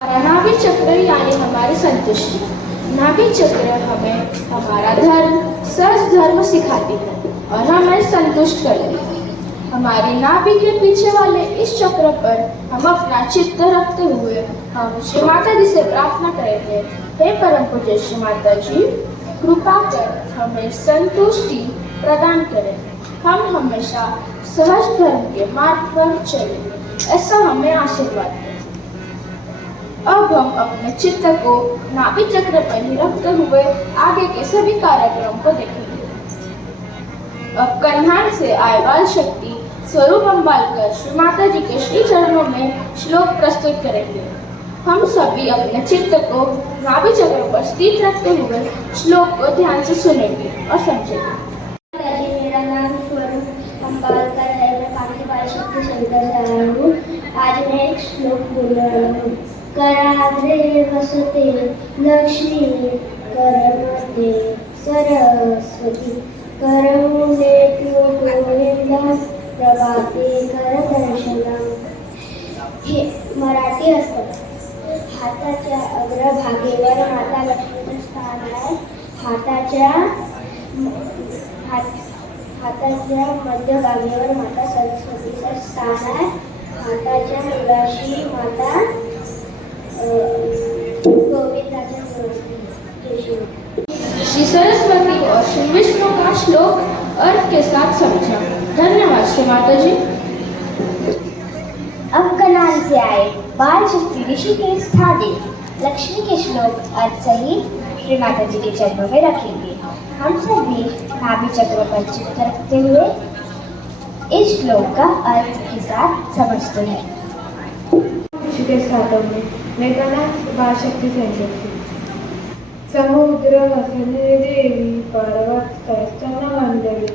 नाभि चक्र यानी हमारी संतुष्टि। नाभि चक्र हमें हमारा धर्म सहज धर्म सिखाती है और हमें संतुष्ट करती है। हमारी नाभि के पीछे वाले इस चक्र पर हम अपना चित्त रखते हुए हम श्री माता जी से प्रार्थना करेंगे, हे परम पूज्य श्री माता जी, कृपा कर हमें संतुष्टि प्रदान करें। हम हमेशा सहज धर्म के मार्ग पर चलेंगे, ऐसा हमें आशीर्वाद दें। अब हम अपने चित्त को नाभि चक्र पर ही रखते हुए आगे के सभी कार्यक्रम को देखेंगे। अब कन्हान से आए बाल शक्ति स्वरूप अंबालकर श्री माता जी के श्री चरणों में श्लोक प्रस्तुत करेंगे। हम सभी अपने चित्त को नाभि चक्र पर स्थित रखते हुए श्लोक को ध्यान से सुनेंगे और समझेंगे। मेरा नाम स्वरूप अंबालकर है। मैं काफी बाल शक्ति सेंटर से आया हूँ। आज मैं एक श्लोक बोलने वाला हूँ। कराग्रे वसते लक्ष्मी करमस्ते सरस्वती करमुले गोविंदम प्रभाते करदर्शनम। हे मराठी असतं। हाताच्या अग्रभागेवर माता लक्ष्मीचं स्थान आहे। हाताच्या मध्यभागेवर माता सरस्वतीचं स्थान आहे। हाताच्या मुलाशी माता गोविंदाच्या श्री सरस्वती और श्री विष्णु का श्लोक अर्थ के साथ समझा। धन्यवाद श्री माता जी। अब कनान से आए बाल शक्ति ऋषि के स्थाने लक्ष्मी के श्लोक अर्थ सहित श्री माता जी के चरणों में रखेंगे। हम सभी नाभि चक्र पर चित्त रखते हुए इस श्लोक का अर्थ के साथ समझते हैं। के साथों में मैं कनान बाल शक्ति सेंटर से समुद्र हसने देवी पर्वत स्तनमंडली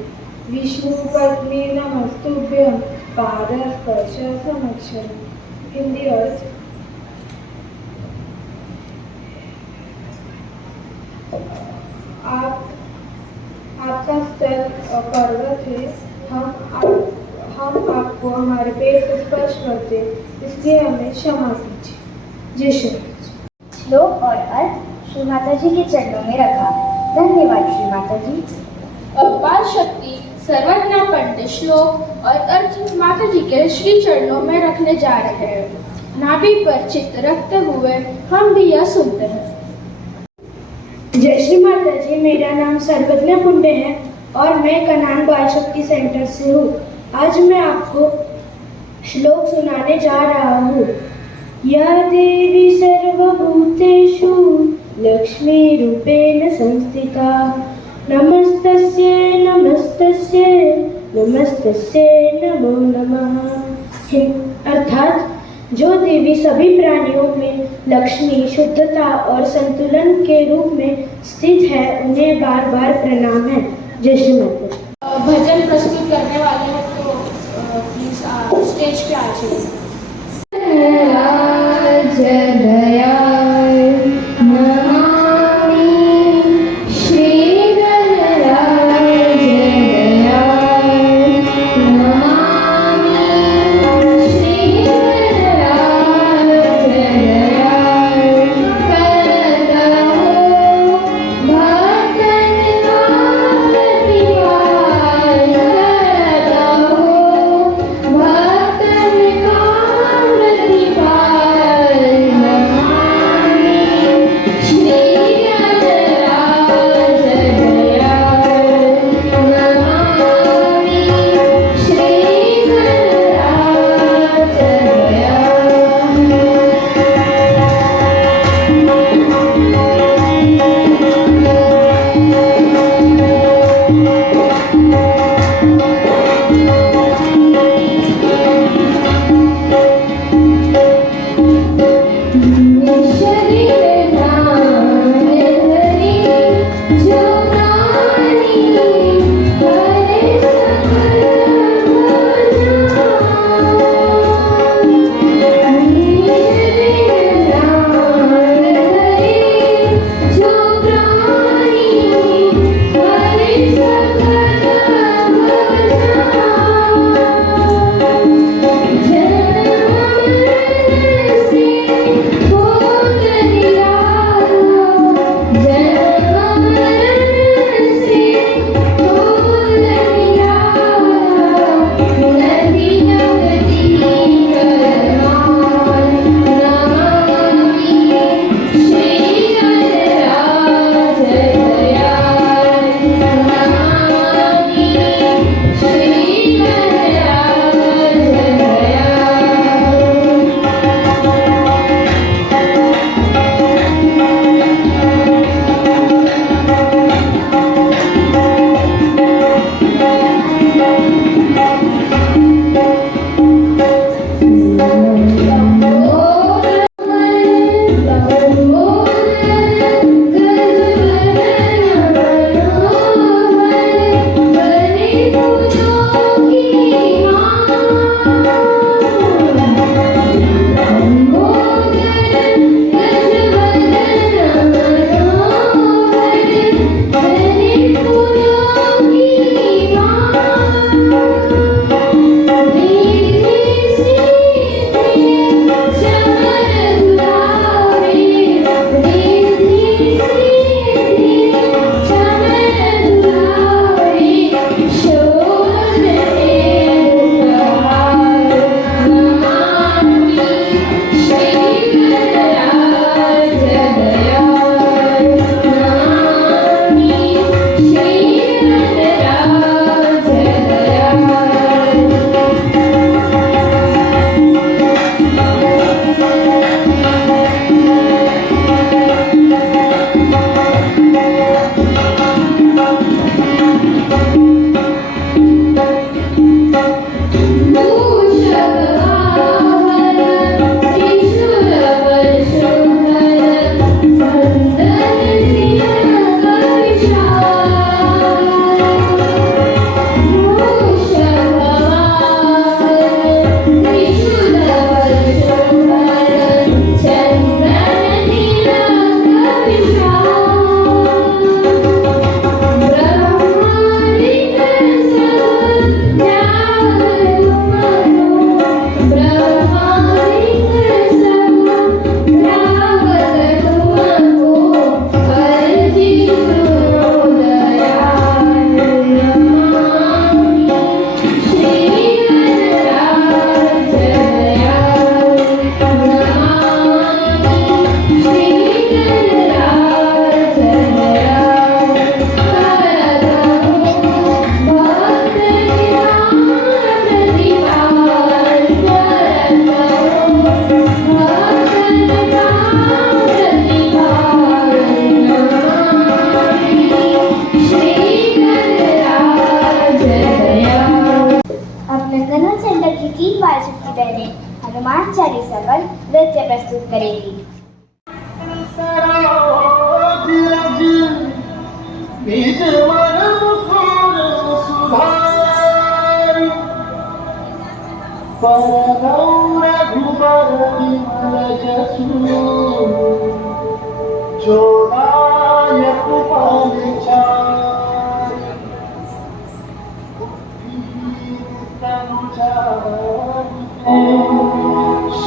विष्णु पत्नी नमस्तुभ्यं पाद स्पर्श समक्षम। हिंदी अर्थ। आपका स्तर पर्वत है। हम आपको हमारे पैर से स्पर्श करते, इसलिए हमें क्षमा कीजिए। जय श्री श्लोक और अर्थ श्री माता जी के चरणों में रखा। धन्यवाद श्री माता जी। अब बाल शक्ति सर्वज्ञा पंडित श्लोक और अर्थ माता जी के श्री चरणों में रखने जा रहे हैं। नाभि पर चित्त रखते हुए हम भी यह सुनते हैं। जय श्री माता जी, मेरा नाम सर्वज्ञा पुंडे है और मैं कनान बाल शक्ति सेंटर से हूँ। आज मैं आपको श्लोक सुनाने जा रहा हूँ। या देवी सर्वभूतेषु लक्ष्मी रूपेण संस्थिता नमस्तस्यै नमस्तस्यै नमस्तस्यै नमो नमः। अर्थात जो देवी सभी प्राणियों में लक्ष्मी शुद्धता और संतुलन के रूप में स्थित है, उन्हें बार बार प्रणाम है। जय श्री माता। भजन प्रस्तुत करने वाले हैं तो प्लीज स्टेज पे आ जाइए। भक्तन का बहनें हनुमान चालीसा पर नृत्य प्रस्तुत करेंगी।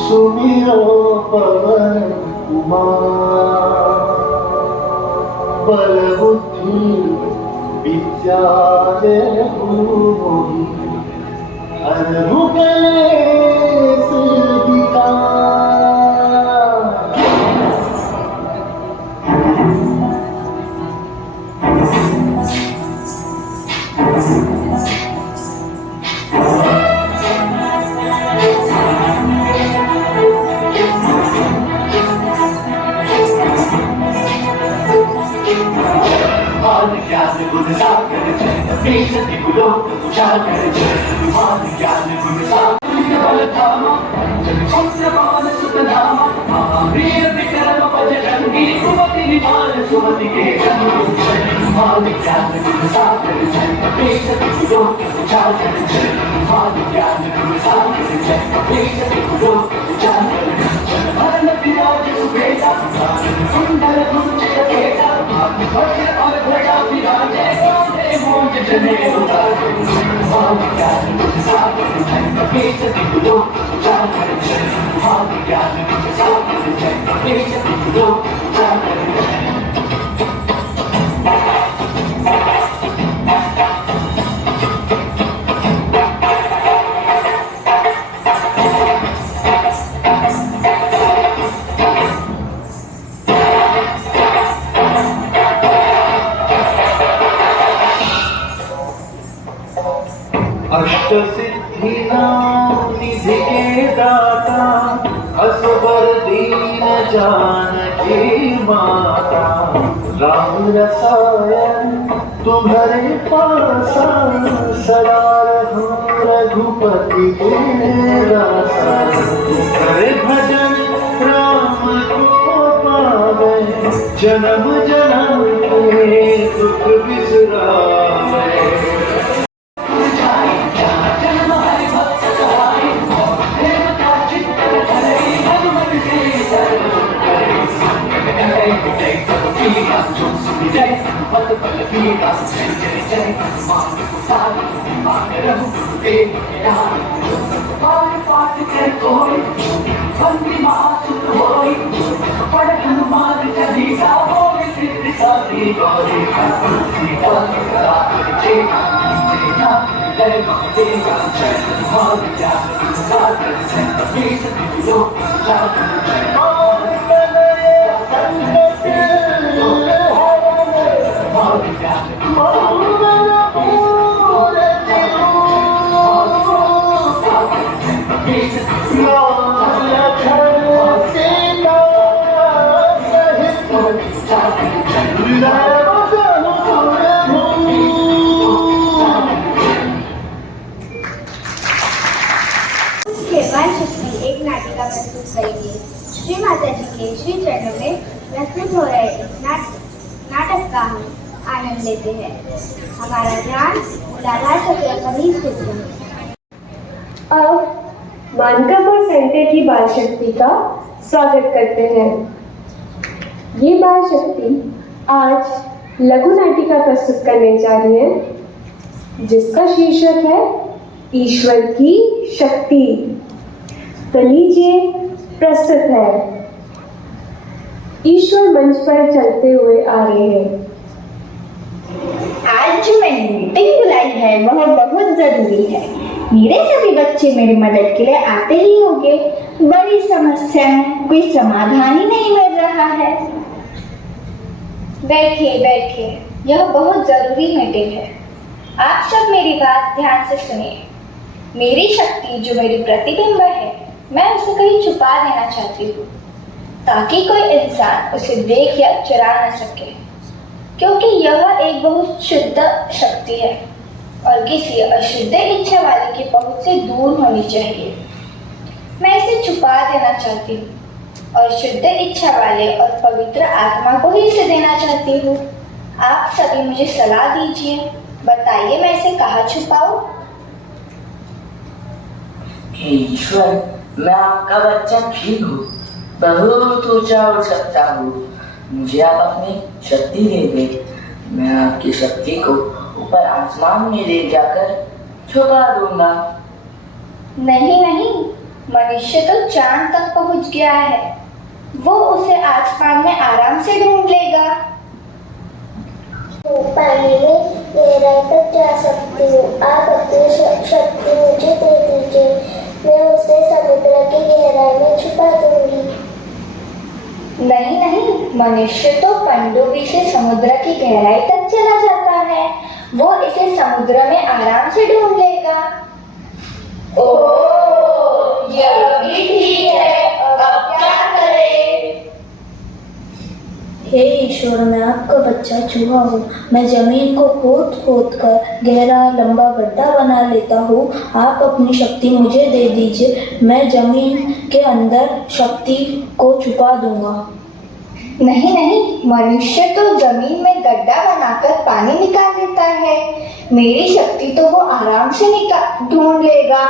सुमिरो पवन कुमार बल बुद्धि विद्या देहु हरहु कलेश विकार। अष्टसिद्धिनिधि के दाता असबर दीन जानकी माता राम रसायन तुम्हारे पासा सदा रहूं रघुपति के दासा। तुम्हारे भजन राम को पावे जन्म जन्म के दुख बिसरावे। एक नाटिका प्रस्तुत करेंगे। श्री माता जी के श्री चरणों में प्रस्तुत हो रहे इस नाटक का हम आनंद लेते हैं। हमारा ध्यान मूलाधार चक्र कभी स्थित है। अब मानकापुर सेंटर की बाल शक्ति का स्वागत करते हैं। ये बाल शक्ति आज लघु नाटिका प्रस्तुत करने जा रही है, जिसका शीर्षक है ईश्वर की शक्ति। तो लीजिए प्रस्तुत है। ईश्वर मंच पर चलते हुए आ रहे हैं। आज जो मैंने मीटिंग बुलाई है वह बहुत जरूरी है। मेरे सभी बच्चे मेरी मदद के लिए आते ही होंगे। बड़ी समस्या है, कोई समाधान ही नहीं मिल रहा है। बैठिए बैठिए, यह बहुत जरूरी मीटिंग है। आप सब मेरी बात ध्यान से सुनिए। मेरी शक्ति जो मेरी प्रतिबिंब है, मैं उसे कहीं छुपा देना चाहती हूँ ताकि कोई इंसान उसे देख या चुरा न सके, क्योंकि यह एक बहुत शुद्ध शक्ति है और किसी अशुद्ध इच्छा वाले की पहुंच से दूर होनी चाहिए। छुपा देना चाहती हूँ और शुद्ध इच्छा वाले और पवित्र आत्मा को ही इसे देना चाहती हूँ। आप सभी मुझे सलाह दीजिए, बताइए मैं इसे कहाँ छुपाऊं? हे ईश्वर, मैं आपका बच्चा ठीक हूँ, बहुत ऊंचा उड़ सकता हूँ। मुझे आप अपनी शक्ति दे दे। मैं आपकी शक्ति को ऊपर आसमान में ले जाकर छुपा दूंगा। नहीं नहीं, मनुष्य तो चांद तक पहुंच गया है, वो उसे आसमान में आराम से ढूंढ लेगा। पानी में गहराई तक जा सकती हूँ। आप अपनी शक्ति मुझे दे दीजिए, मैं उसे समुद्र की गहराई में छुपा दूंगी। नहीं नहीं, मनुष्य तो पनडुब्बी से समुद्र की गहराई तक चला जाता है, वो इसे समुद्र में आराम से ढूंढ लेगा। ओह, यह भी ठीक है, अब क्या करें? हे ईश्वर, मैं आपका बच्चा चूहा हूँ। मैं जमीन को खोद खोद कर गहरा लंबा गड्ढा बना लेता हूँ। आप अपनी शक्ति मुझे दे दीजिए, मैं जमीन के अंदर शक्ति को छुपा दूंगा। नहीं नहीं, मनुष्य तो जमीन में गड्ढा बनाकर पानी निकाल लेता है, मेरी शक्ति तो वो आराम से ढूंढ लेगा।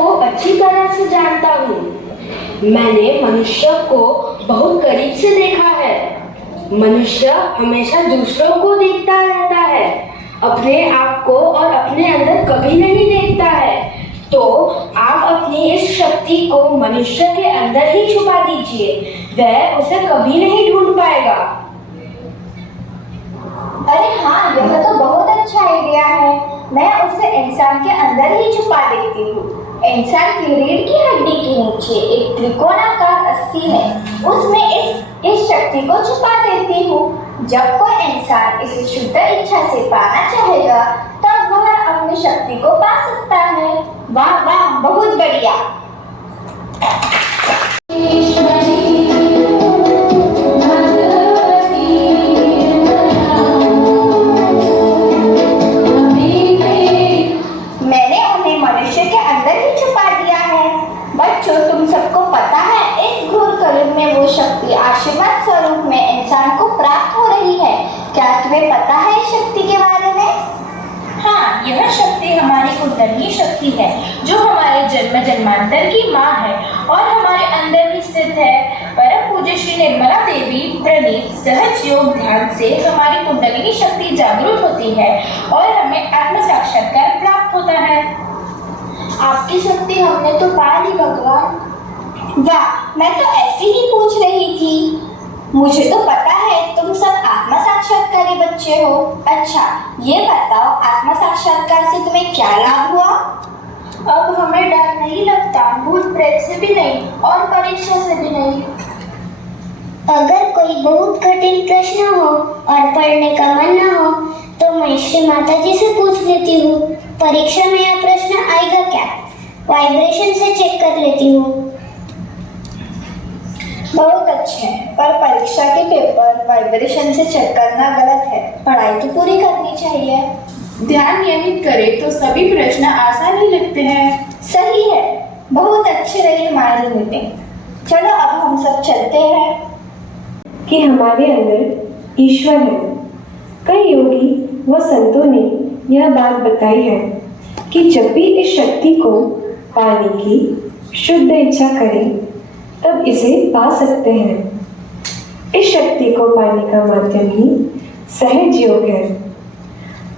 को अच्छी तरह से जानता हूँ। मैंने मनुष्य को बहुत करीब से देखा है। मनुष्य हमेशा दूसरों को देखता रहता है, अपने आप को और अपने अंदर कभी नहीं देखता है। तो आप अपनी इस शक्ति को मनुष्य के अंदर ही छुपा दीजिए, वह उसे कभी नहीं ढूंढ पाएगा। अरे हाँ, यह तो बहुत अच्छा आइडिया है। मैं उसे इंसान के अंदर ही छुपा देती हूँ। इंसान की रीढ़ की हड्डी के नीचे एक त्रिकोणाकार अस्थि है, उसमें इस शक्ति को छुपा देती हूँ। जब कोई इंसान इसे शुद्ध इच्छा से पाना चाहेगा, तब वह अपनी शक्ति को पा सकता है। वाह वाह, बहुत बढ़िया। शक्ति आशीर्वाद स्वरूप में इंसान को प्राप्त हो रही है। क्या तुम्हें पता है इस शक्ति के बारे में? हाँ, यह शक्ति हमारी कुंडलिनी शक्ति है, जो हमारे जन्म जन्मांतर की माँ है और हमारे अंदर ही स्थित है। परम पूज्य श्री निर्मला देवी प्रणीत सहज योग ध्यान से हमारी कुंडलिनी शक्ति जागरूक होती है और हमें आत्म साक्षात्कार प्राप्त होता है। आपकी शक्ति हमने तो पा ली भगवान। वाह, मैं तो ऐसे ही पूछ रही थी। मुझे तो पता है तुम सब आत्मा साक्षात्कारी बच्चे हो। अच्छा, ये बताओ, आत्मा साक्षात्कार से तुम्हें क्या लाभ हुआ? अब हमें डर नहीं लगता, भूत प्रेत से भी नहीं और परीक्षा से भी नहीं। अगर कोई बहुत कठिन प्रश्न हो और पढ़ने का मन न हो, तो मैं श्री माता जी से पूछ लेती हूँ। परीक्षा में यह प्रश्न आएगा क्या? वाइब्रेशन से चेक कर लेती हूँ। बहुत अच्छे, पर परीक्षा के पेपर वाइब्रेशन से चेक करना गलत है। पढ़ाई तो पूरी करनी चाहिए। ध्यान नियमित करें तो सभी प्रश्न आसान ही लगते हैं। सही है, बहुत अच्छी रही हमारी मीटिंग। चलो अब हम सब चलते हैं। कि हमारे अंदर ईश्वर है। कई योगी व संतों ने यह बात बताई है कि जब भी इस शक्ति को पाने की शुद्ध इच्छा करें, तब इसे पा सकते हैं। इस शक्ति को पाने का माध्यम ही सहज योग है।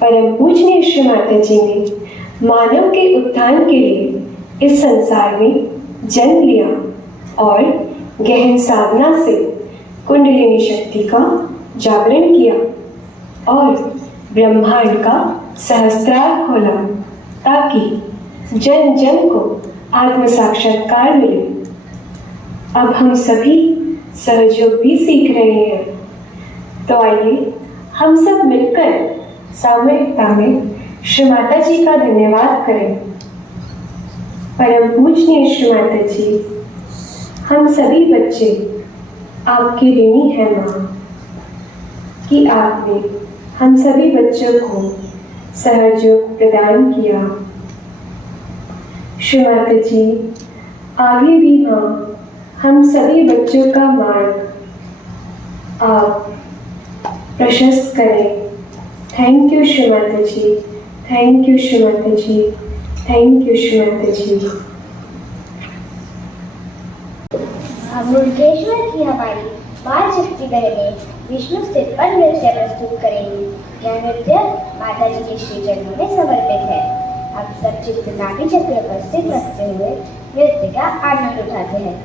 परम पूजनीय श्री माता जी ने मानव के उत्थान के लिए इस संसार में जन्म लिया और गहन साधना से कुंडलिनी शक्ति का जागरण किया और ब्रह्मांड का सहस्त्रार खोला, ताकि जन जन को आत्म साक्षात्कार मिले। अब हम सभी सहयोग भी सीख रहे हैं, तो आइए हम सब मिलकर सामूहिकता में श्री माता जी का धन्यवाद करें। परम पूजनीय श्री माता जी, हम सभी बच्चे आपके ऋणी हैं माँ, कि आपने हम सभी बच्चों को सहयोग प्रदान किया। श्री माता जी, आगे भी माँ हम सभी बच्चों का मार्ग आप प्रशस्त करें। Thank you Shri Mata ji, thank you Shri Mata ji, thank you Shri Mata जी। हम मुरुडेश्वर की हमारी बाल शक्ति बहनें विष्णु स्तुति पर नृत्य प्रस्तुत करेंगी। यह नृत्य माता जी के श्री चरणों में समर्पित है। हम सब चित्त नाभि चक्र पर स्थित रखते हुए नृत्य का आनंद उठाते हैं।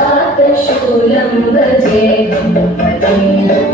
निरस्तातशूलं भजेऽहं भजेऽहम्।